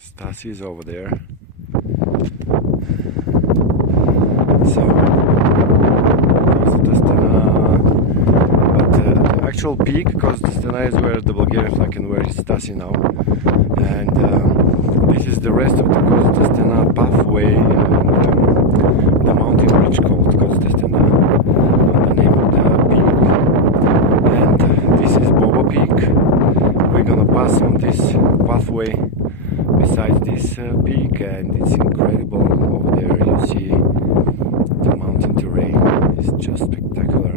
Stasi is over there. So, Kozyata Stena. But the actual peak, Kozyata Stena, is where the Bulgarian flag and where is Stasi now. And this is the rest of the Kozyata Stena pathway, the mountain ridge called Kozyata Stena, the name of the peak. And this is Boba Peak. We're gonna pass on this pathway beside this peak, and it's incredible over there. You see the mountain terrain is just spectacular.